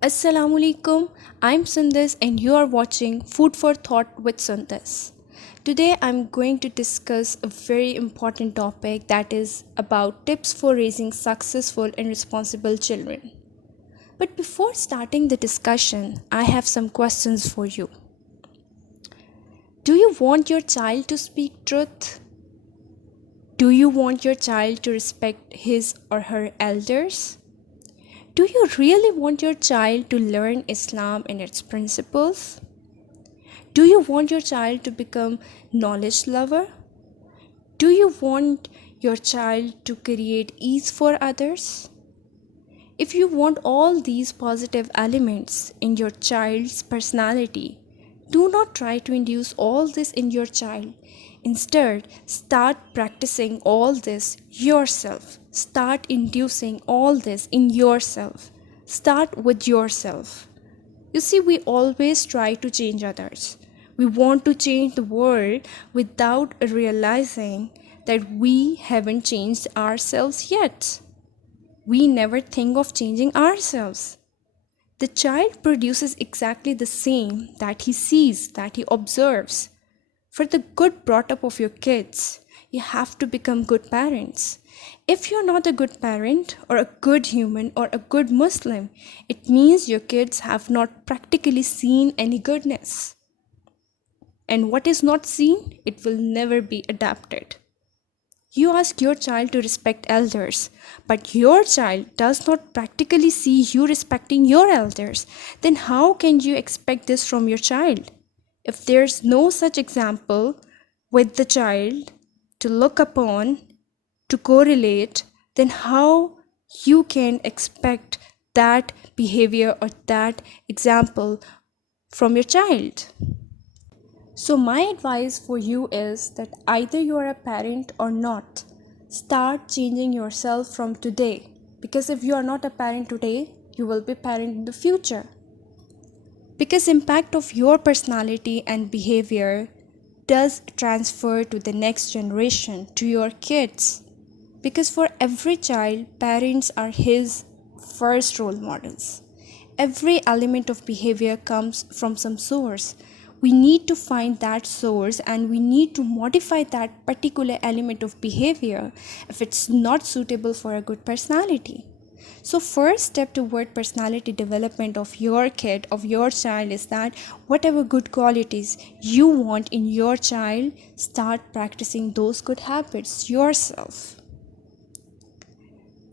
Assalamu alaikum. I'm Sundas and you are watching Food for Thought with Sundas. Today I'm going to discuss a very important topic that is about tips for raising successful and responsible children. But before starting the discussion, I have some questions for you. Do you want your child to speak truth? Do you want your child to respect his or her elders? Do you really want your child to learn Islam and its principles? Do you want your child to become knowledge lover? Do you want your child to create ease for others? If you want all these positive elements in your child's personality, do not try to induce all this in your child. Instead, start practicing all this yourself. Start inducing all this in yourself. Start with yourself. You see, we always try to change others. We want to change the world without realizing that we haven't changed ourselves yet. We never think of changing ourselves. The child produces exactly the same that he sees, that he observes. For the good brought up of your kids, you have to become good parents. If you're not a good parent or a good human or a good Muslim, it means your kids have not practically seen any goodness. And what is not seen, it will never be adapted. You ask your child to respect elders, but your child does not practically see you respecting your elders. Then how can you expect this from your child? If there's no such example with the child to look upon, to correlate, then how you can expect that behavior or that example from your child? So my advice for you is that either you are a parent or not, start changing yourself from today. Because if you are not a parent today, you will be a parent in the future. Because impact of your personality and behavior does transfer to the next generation, to your kids. Because for every child, parents are his first role models. Every element of behavior comes from some source. We need to find that source and we need to modify that particular element of behavior if it's not suitable for a good personality. So first step toward personality development of your kid, of your child, is that whatever good qualities you want in your child, start practicing those good habits yourself.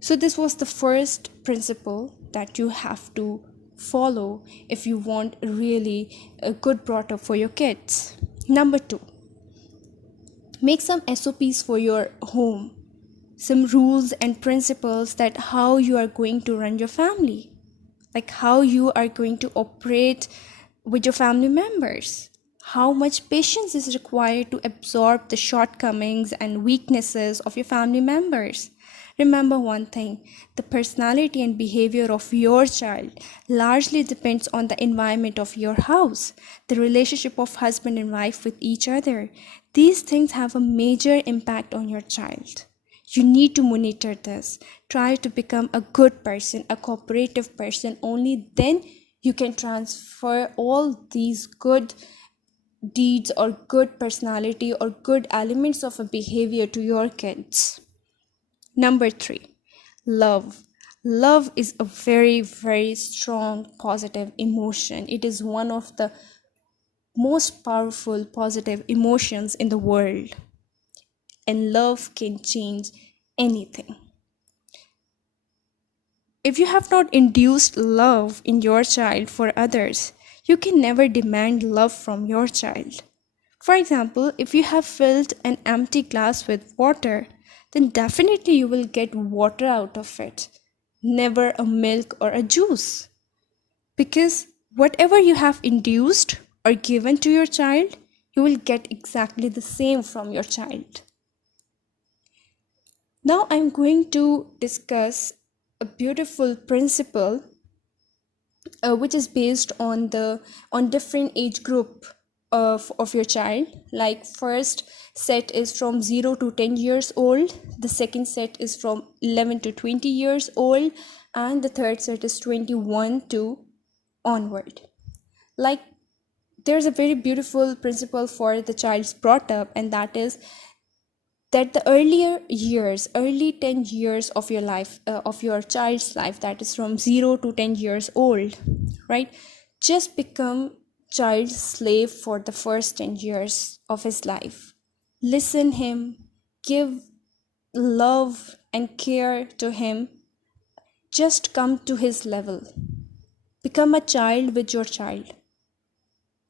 So this was the first principle that you have to follow if you want really a good brought up for your kids. Number 2, make some SOPs for your home, some rules and principles that how you are going to run your family, like how you are going to operate with your family members, how much patience is required to absorb the shortcomings and weaknesses of your family members. Remember one thing, the personality and behavior of your child largely depends on the environment of your house, the relationship of husband and wife with each other. These things have a major impact on your child. You need to monitor this. Try to become a good person, a cooperative person. Only then you can transfer all these good deeds or good personality or good elements of a behavior to your kids. Number 3, love. Love is a very, very strong positive emotion. It is one of the most powerful positive emotions in the world. And love can change anything. If you have not induced love in your child for others, you can never demand love from your child. For example, if you have filled an empty glass with water, then definitely you will get water out of it, never a milk or a juice. Because whatever you have induced or given to your child, you will get exactly the same from your child. Now I'm going to discuss a beautiful principle which is based on different age group of your child. Like first set is from 0 to 10 years old, the second set is from 11 to 20 years old, and the third set is 21 to onward. Like, there's a very beautiful principle for the child's brought up, and that is that the earlier years, early 10 years of your life, of your child's life, that is from 0 to 10 years old, right, just become child slave for the first 10 years of his life. Listen him, give love and care to him, just come to his level, become a child with your child,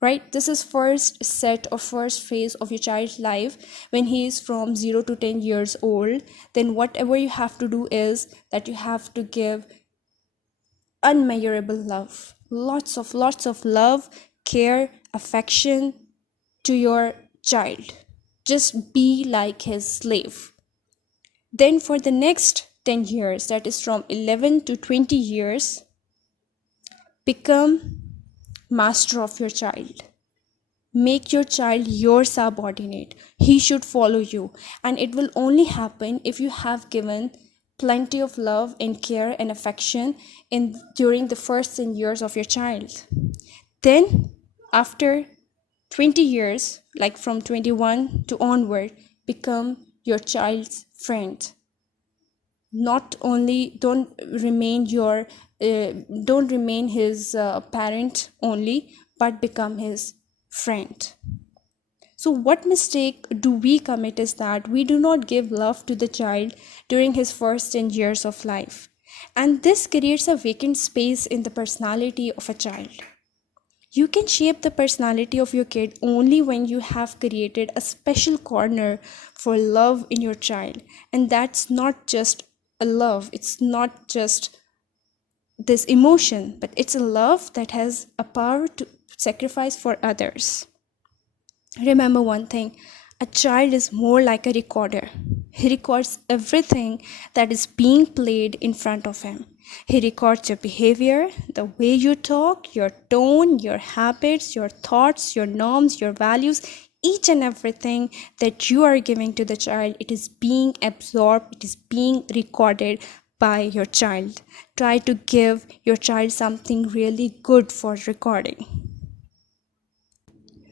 right? This is first set or first phase of your child's life when he is from 0 to 10 years old. Then whatever you have to do is that you have to give unmeasurable love, lots of love, care, affection to your child. Just be like his slave. Then for the next 10 years, that is from 11 to 20 years, become master of your child. Make your child your subordinate. He should follow you. And it will only happen if you have given plenty of love and care and affection during the first 10 years of your child. Then, after 20 years, like from 21 to onward, become your child's friend. Not only don't remain his parent only, but become his friend. So what mistake do we commit is that we do not give love to the child during his first 10 years of life, and this creates a vacant space in the personality of a child. You can shape the personality of your kid only when you have created a special corner for love in your child. And that's not just a love, it's not just this emotion, but it's a love that has a power to sacrifice for others. Remember one thing, a child is more like a recorder. He records everything that is being played in front of him. He records your behavior, the way you talk, your tone, your habits, your thoughts, your norms, your values, each and everything that you are giving to the child. It is being absorbed, it is being recorded by your child. Try to give your child something really good for recording.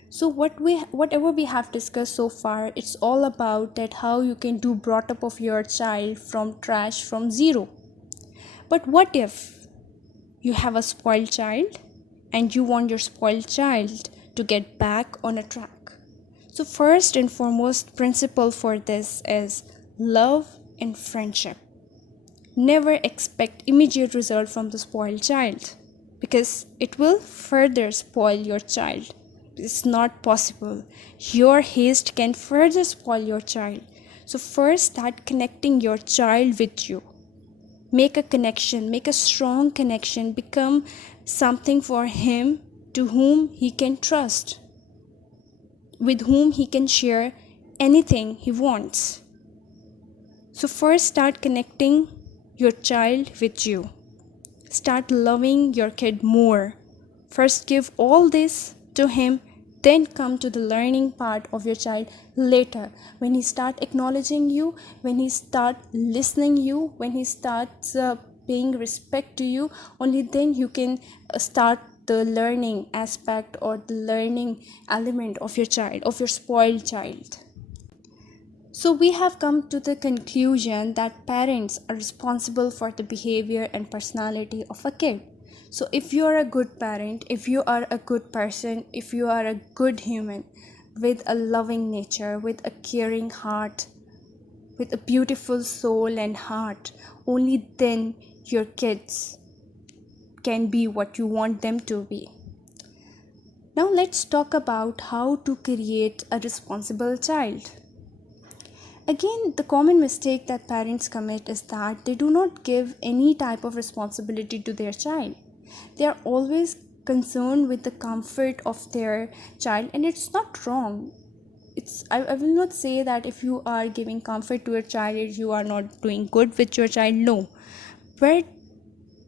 So whatever we have discussed so far, it's all about that how you can do brought up of your child from trash from zero. But what if you have a spoiled child and you want your spoiled child to get back on a track? So first and foremost principle for this is love and friendship. Never expect immediate result from the spoiled child, because it will further spoil your child. It's not possible. Your haste can further spoil your child. So first start connecting your child with you. Make a connection, make a strong connection, become something for him to whom he can trust, with whom he can share anything he wants. So first start connecting your child with you. Start loving your kid more. First give all this to him, then come to the learning part of your child later. When he start acknowledging you, when he start listening you, when he starts paying respect to you, only then you can start the learning aspect or the learning element of your child, of your spoiled child. So we have come to the conclusion that parents are responsible for the behavior and personality of a kid. So if you are a good parent, if you are a good person, if you are a good human with a loving nature, with a caring heart, with a beautiful soul and heart, only then your kids can be what you want them to be. Now let's talk about how to create a responsible child. Again, the common mistake that parents commit is that they do not give any type of responsibility to their child. They are always concerned with the comfort of their child, and it's not wrong. I will not say that if you are giving comfort to your child, you are not doing good with your child. No. But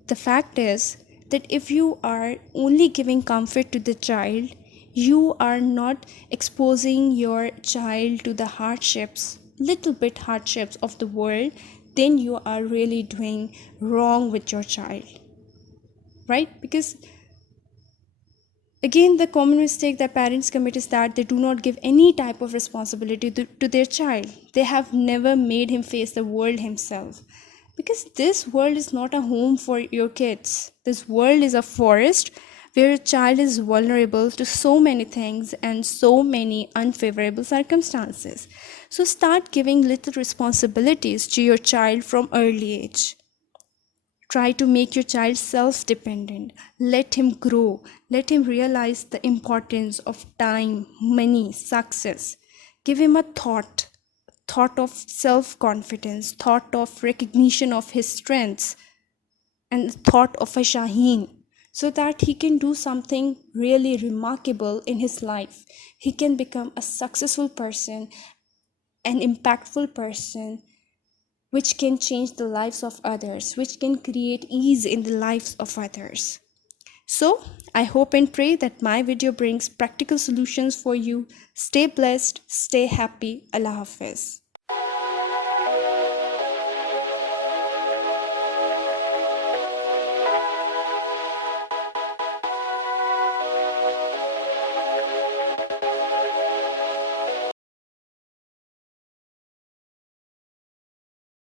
the fact is that if you are only giving comfort to the child, you are not exposing your child to the little bit hardships of the world, then you are really doing wrong with your child, right? Because Again, the common mistake that parents commit is that they do not give any type of responsibility to their child. They have never made him face the world himself. Because this world is not a home for your kids. This world is a forest where a child is vulnerable to so many things and so many unfavorable circumstances. So start giving little responsibilities to your child from early age. Try to make your child self dependent. Let him grow. Let him realize the importance of time, money, success. Give him a thought of self confidence, thought of recognition of his strengths, and thought of a Shaheen, so that he can do something really remarkable in his life. He can become a successful person, an impactful person, which can change the lives of others, which can create ease in the lives of others. So, I hope and pray that my video brings practical solutions for you. Stay blessed, stay happy. Allah Hafiz.